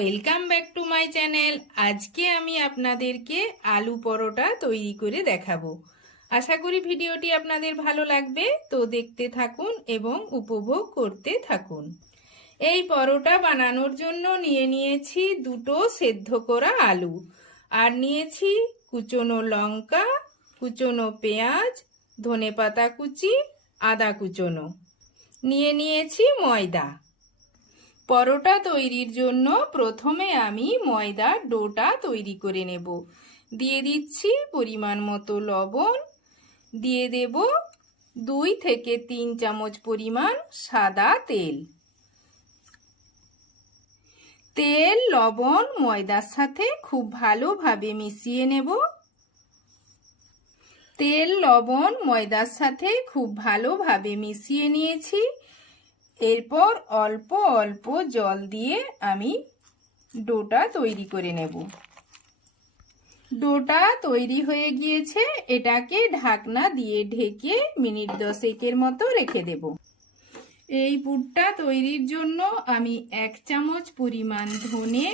Welcome back to my channel. আজকে আমি আপনাদেরকে আলু পরোটা তৈরি করে দেখাবো। আশা করি ভিডিওটি আপনাদের ভালো লাগবে, তো দেখতে থাকুন এবং উপভোগ করতে থাকুন। এই পরোটা বানানোর জন্য নিয়েছি দুটো সেদ্ধ করা আলু, আর নিয়েছি কুচনো লঙ্কা, কুচনো পেঁয়াজ, ধনেপাতা কুচি, আদা কুচনো। নিয়েছি ময়দা। পরোটা তৈরির জন্য প্রথমে আমি ময়দার ডোটা তৈরি করে নেব। দিয়ে দিচ্ছি পরিমাণ মতো লবণ, দিয়ে দেব 2 থেকে 3 চামচ পরিমাণ সাদা তেল। তেল, লবণ ময়দার সাথে খুব ভালোভাবে মিশিয়ে নেব। তেল, লবণ ময়দার সাথে খুব ভালোভাবে মিশিয়ে নিয়েছি। এরপর অল্প অল্প জল দিয়ে আমি ডোটা তৈরি করে নেব। ডোটা তৈরি হয়ে গিয়েছে, এটাকে ঢাকনা দিয়ে ঢেকে মিনিট 10 মতো রেখে দেব। এই পুরটা তৈরির জন্য আমি 1 চামচ পরিমাণ ধনে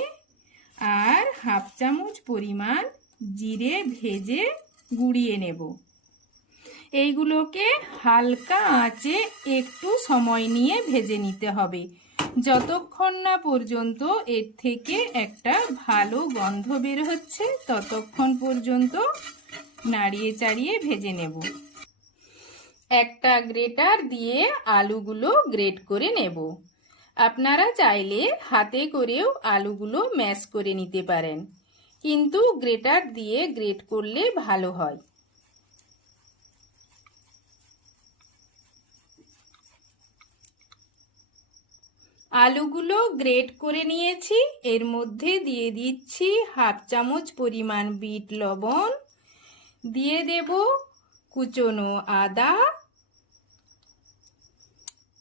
আর হাফ চামচ পরিমাণ জিরে ভেজে গুঁড়িয়ে নেব। এইগুলোকে হালকা আঁচে একটু সময় নিয়ে ভেজে নিতে হবে, যতক্ষণ না পর্যন্ত এর থেকে একটা ভালো গন্ধ বের হচ্ছে ততক্ষণ পর্যন্ত নাড়িয়ে চাড়িয়ে ভেজে নেব। একটা গ্রেটার দিয়ে আলুগুলো গ্রেট করে নেব। আপনারা চাইলে হাতে করেও আলুগুলো ম্যাশ করে নিতে পারেন, কিন্তু গ্রেটার দিয়ে গ্রেট করলে ভালো হয়। আলুগুলো গ্রেট করে নিয়েছি। এর মধ্যে দিয়ে দিচ্ছি হাফ চামচ পরিমাণ বিট লবণ, দিয়ে দেব কুচনো আদা,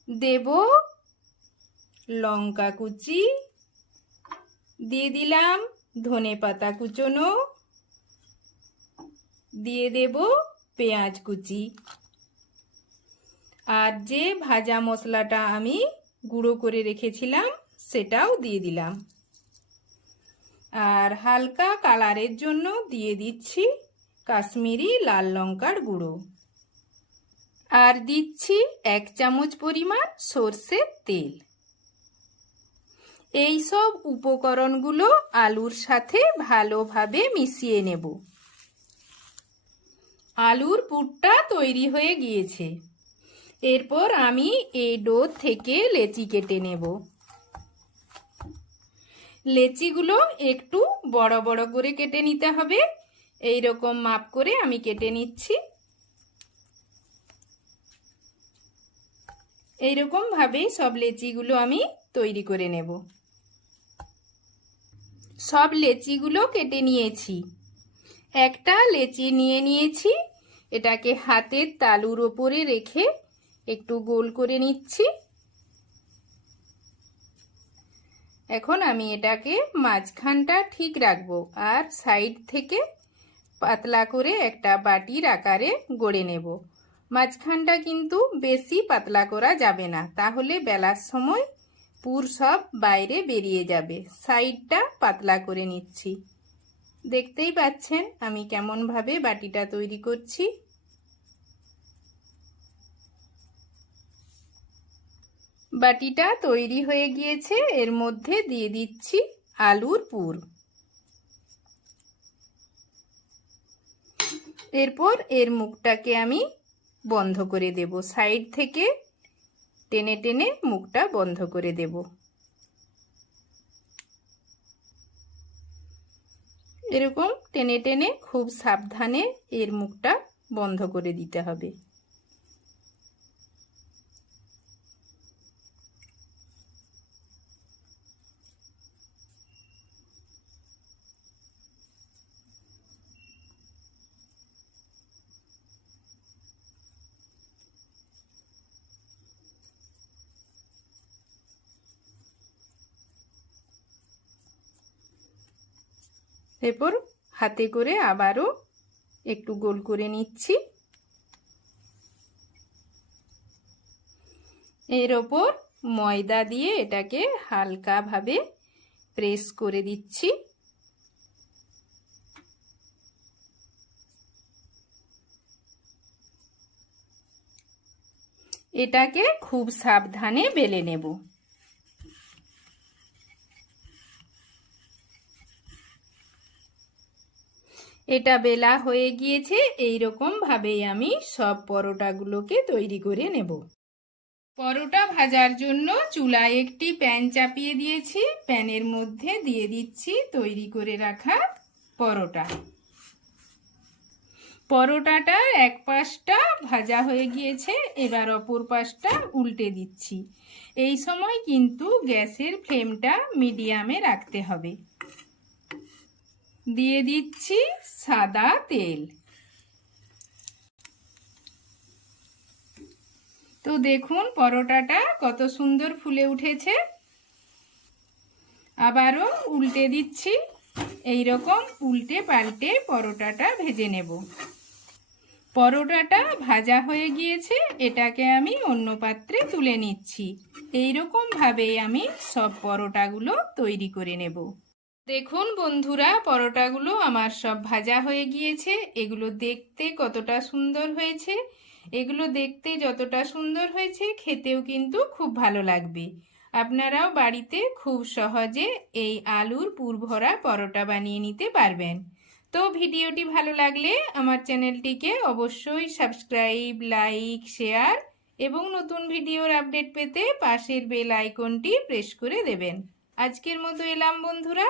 দেব লঙ্কা কুচি, দিয়ে দিলাম ধনেপাতা কুচনো, দিয়ে দেব পেঁয়াজ কুচি, আর যে ভাজা মশলাটা আমি গুঁড়ো করে রেখেছিলাম সেটাও দিয়ে দিলাম। আর হালকা কালারের জন্য দিয়ে দিচ্ছি কাশ্মীরি লাল লঙ্কার গুঁড়ো, আর দিচ্ছি 1 চামচ পরিমাণ সরষের তেল। এই সব উপকরণগুলো আলুর সাথে ভালোভাবে মিশিয়ে নেব। আলুর পুরটা তৈরি হয়ে গিয়েছে। এরপর আমি এই ডো থেকে লেচি কেটে নেব। লেচিগুলো একটু বড় বড় করে কেটে নিতে হবে। এই রকম মাপ করে আমি কেটে নিচ্ছি। এইরকম ভাবেই সব লেচিগুলো আমি তৈরি করে নেব। সব লেচিগুলো কেটে নিয়েছি। একটা লেচি নিয়েছি, এটাকে হাতের তালুর ওপরে রেখে একটু গোল করে নিচ্ছি। এখন আমি এটাকে মাঝখানটা ঠিক রাখবো, আর সাইড থেকে পাতলা করে একটা বাটির আকারে গড়ে নেব। মাঝখানটা কিন্তু বেশি পাতলা করা যাবে না, তাহলে বেলার সময় পুর সব বাইরে বেরিয়ে যাবে। সাইডটা পাতলা করে নিচ্ছি। দেখতেই পাচ্ছেন আমি কেমন ভাবে বাটিটা তৈরি করছি। বাটিটা তৈরি হয়ে গিয়েছে। এর মধ্যে দিয়ে দিচ্ছি আলুর পুর। এরপর এর মুখটাকে আমি বন্ধ করে দেব। সাইড থেকে টেনে টেনে মুখটা বন্ধ করে দেব। এরকম টেনে টেনে খুব সাবধানে এর মুখটা বন্ধ করে দিতে হবে। এরপর হাতে করে আবারও একটু গোল করে নিচ্ছি। এর ওপর ময়দা দিয়ে এটাকে হালকাভাবে প্রেস করে দিচ্ছি। এটাকে খুব সাবধানে বেলে নেব। এটা বেলা হয়ে গিয়েছে। এইরকম ভাবেই আমি সব পরোটাগুলোকে তৈরি করে নেব। পরোটা ভাজার জন্য চুলায় একটি প্যান চাপিয়ে দিয়েছি। প্যানের মধ্যে দিয়ে দিচ্ছি তৈরি করে রাখা পরোটা। পরোটাটা এক পাশটা ভাজা হয়ে গিয়েছে, এবার অপর পাশটা উল্টে দিচ্ছি। এই সময় কিন্তু গ্যাসের ফ্লেমটা মিডিয়ামে রাখতে হবে। দিয়ে দিচ্ছি সাদা তেল। তো দেখুন পরোটাটা কত সুন্দর ফুলে উঠেছে। আবারও উল্টে দিচ্ছি। এই রকম উল্টে পাল্টে পরোটাটা ভেজে নেব। পরোটাটা ভাজা হয়ে গিয়েছে, এটাকে আমি অন্য পাত্রে তুলে নিচ্ছি। এই রকম ভাবে আমি সব পরোটাগুলো তৈরি করে নেব। দেখুন বন্ধুরা, পরোটাগুলো আমার সব ভাজা হয়ে গিয়েছে। এগুলো দেখতে কতটা সুন্দর হয়েছে। এগুলো দেখতে যতটা সুন্দর হয়েছে, খেতেও কিন্তু খুব ভালো লাগবে। আপনারাও বাড়িতে খুব সহজে এই আলুর পুরভরা পরোটা বানিয়ে নিতে পারবেন। তো ভিডিওটি ভালো লাগলে আমার চ্যানেলটিকে অবশ্যই সাবস্ক্রাইব, লাইক, শেয়ার এবং নতুন ভিডিওর আপডেট পেতে পাশের বেল আইকনটি প্রেস করে দেবেন। আজকের মতো এলাম বন্ধুরা।